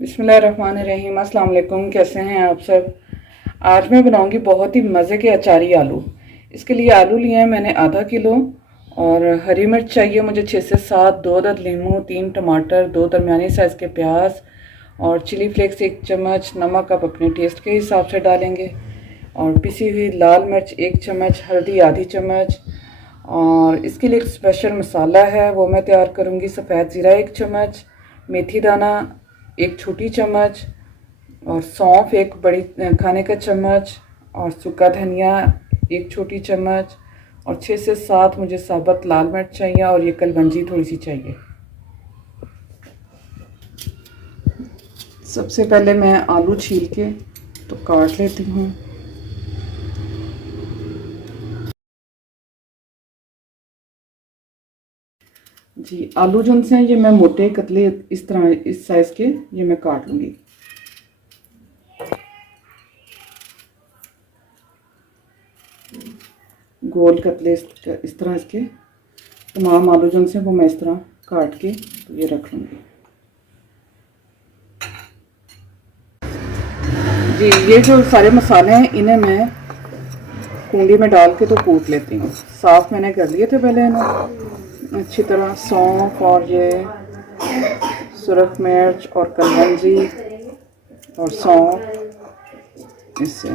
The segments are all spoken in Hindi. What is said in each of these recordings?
बिस्मिल्लाहिर्रहमानिर्रहीम। अस्सलाम वालेकुम। कैसे हैं आप सब। आज मैं बनाऊंगी बहुत ही मज़े के अचारी आलू। इसके लिए आलू लिए हैं मैंने आधा किलो, और हरी मिर्च चाहिए मुझे 6 से 7, 2 अदद लीमू, 3 टमाटर, 2 दरमियानी साइज़ के प्याज, और चिली फ्लेक्स 1 चम्मच, नमक आप अपने टेस्ट के हिसाब से डालेंगे, और पिसी हुई लाल मिर्च 1 चम्मच, हल्दी आधी चम्मच। और इसके लिए एक स्पेशल मसाला है वो मैं तैयार करूँगी। सफ़ेद ज़ीरा 1 चम्मच, मेथी दाना 1 छोटी चम्मच, और सौंफ 1 बड़ी खाने का चम्मच, और सूखा धनिया 1 छोटी चम्मच, और 6 से 7 मुझे साबुत लाल मिर्च चाहिए, और ये कलवंजी थोड़ी सी चाहिए। सबसे पहले मैं आलू छील के तो काट लेती हूँ। जी, आलू जो से हैं ये मैं मोटे कतले इस तरह इस साइज़ के ये मैं काट लूँगी। गोल कतले इस तरह इसके तमाम आलू जो से वो मैं इस तरह काट के तो ये रख लूँगी। जी, ये जो सारे मसाले हैं इन्हें मैं कूंडी में डाल के तो कूट लेती हूँ। साफ़ मैंने कर लिए थे पहले इन्हें अच्छी तरह। सौंफ और ये सुरख मिर्च और कलवंजी और सौंफ, इससे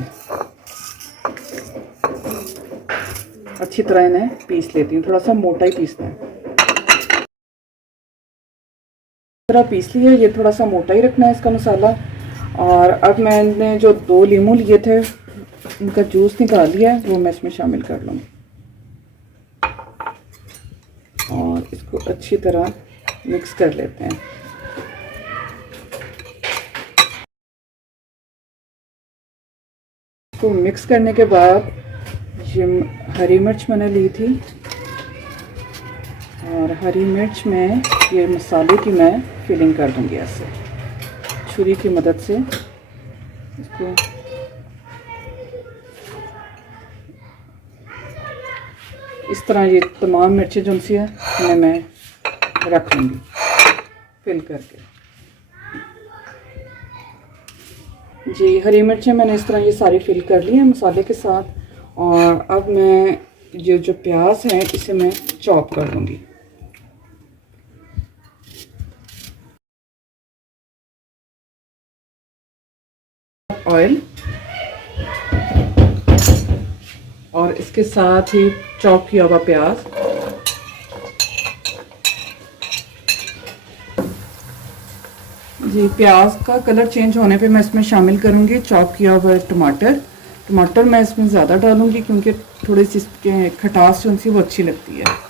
अच्छी तरह इन्हें पीस लेती हूँ। थोड़ा सा मोटा ही पीसना है। तरह पीस लिया, ये थोड़ा सा मोटा ही रखना है इसका मसाला। और अब मैंने जो 2 लीमू लिए थे उनका जूस निकाल लिया है, वो मैं इसमें शामिल कर लूँगी, और इसको अच्छी तरह मिक्स कर लेते हैं। इसको मिक्स करने के बाद ये हरी मिर्च मैंने ली थी, और हरी मिर्च में ये मसाले की मैं फिलिंग कर दूंगी ऐसे छुरी की मदद से। इसको इस तरह ये तमाम मिर्चें जो सी है इन्हें मैं रख लूँगी फिल करके। जी, हरी मिर्चें मैंने इस तरह ये सारी फिल कर ली हैं मसाले के साथ। और अब मैं ये जो प्याज है इसे मैं चॉप कर लूँगी। ऑयल, और इसके साथ ही चॉप किया हुआ प्याज, जी प्याज का कलर चेंज होने पे मैं इसमें शामिल करूँगी चॉप किया हुआ टमाटर। टमाटर मैं इसमें ज़्यादा डालूँगी क्योंकि थोड़ी सी इसके खटास जो सी वो अच्छी लगती है।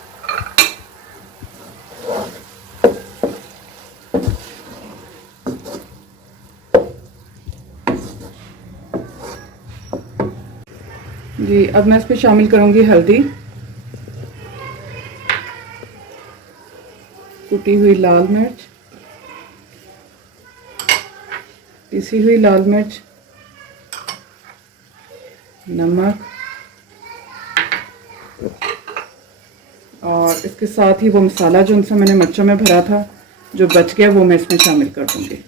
जी, अब मैं इस पर शामिल करूँगी हल्दी, कुटी हुई लाल मिर्च, पिसी हुई लाल मिर्च, नमक, और इसके साथ ही वो मसाला जो उनसे मैंने मिर्चों में भरा था जो बच गया वो मैं इसमें शामिल कर दूँगी।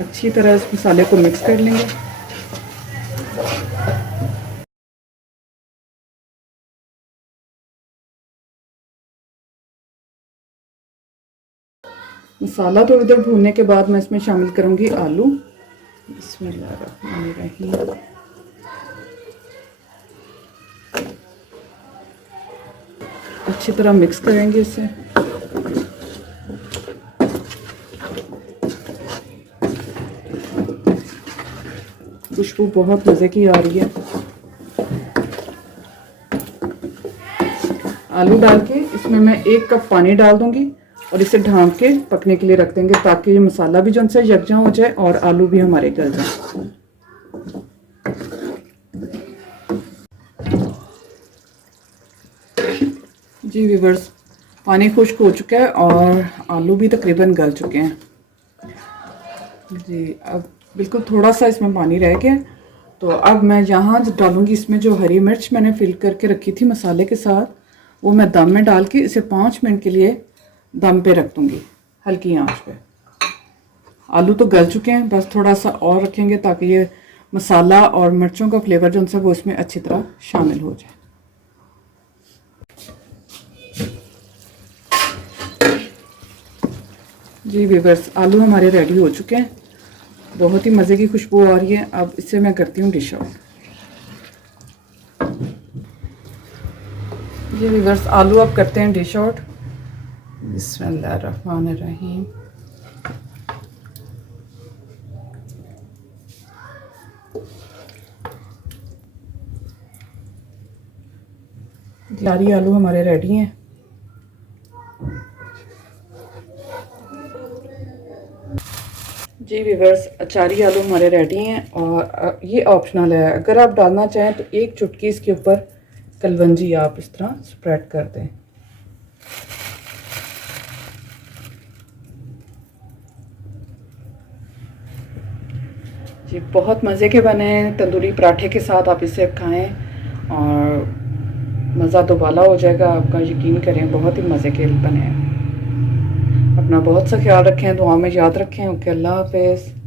अच्छी तरह इस मसाले को मिक्स कर लेंगे। मसाला थोड़ी देर भूनने के बाद मैं इसमें शामिल करूँगी आलू। बिस्मिल्लाहिर्रहमानिर्रहीम। अच्छी तरह मिक्स करेंगे इसे। खुशबू बहुत मज़े की आ रही है। आलू डाल के इसमें मैं 1 कप पानी डाल दूंगी और इसे ढाँप के पकने के लिए रख देंगे ताकि ये मसाला भी जो उनसे यकजा हो जाए और आलू भी हमारे गल जाए। जी व्यूअर्स, पानी खुश्क हो चुका है और आलू भी तकरीबन गल चुके हैं। जी, अब बिल्कुल थोड़ा सा इसमें पानी रह गया। तो अब मैं यहाँ डालूँगी इसमें जो हरी मिर्च मैंने फिल करके रखी थी मसाले के साथ, वो मैं दम में डाल के इसे 5 मिनट के लिए दम पे रख दूँगी। हल्की आंच पे। आलू तो गल चुके हैं, बस थोड़ा सा और रखेंगे ताकि ये मसाला और मिर्चों का फ्लेवर जो उनसे वो इसमें अच्छी तरह शामिल हो जाए। जी व्यूअर्स, आलू हमारे रेडी हो चुके हैं, बहुत ही मज़े की खुशबू आ रही है। अब इससे मैं करती हूँ डिश आउट। जी व्यूअर्स, आलू अब करते हैं डिश आउट। बिस्मिल्लाहिर्रहमानिर्रहीम। सारी आलू हमारे रेडी हैं। जी व्यूअर्स, अचारी आलू हमारे रेडी हैं और ये ऑप्शनल है। अगर आप डालना चाहें तो एक चुटकी इसके ऊपर कलवंजी आप इस तरह स्प्रेड कर दें। जी बहुत मज़े के बने हैं, तंदूरी पराठे के साथ आप इसे खाएं और मज़ा तो बाला हो जाएगा आपका, यकीन करें बहुत ही मज़े के बने हैं। अपना बहुत सा ख्याल रखें, दुआ में याद रखें। ओके, अल्लाह हाफ़िज़।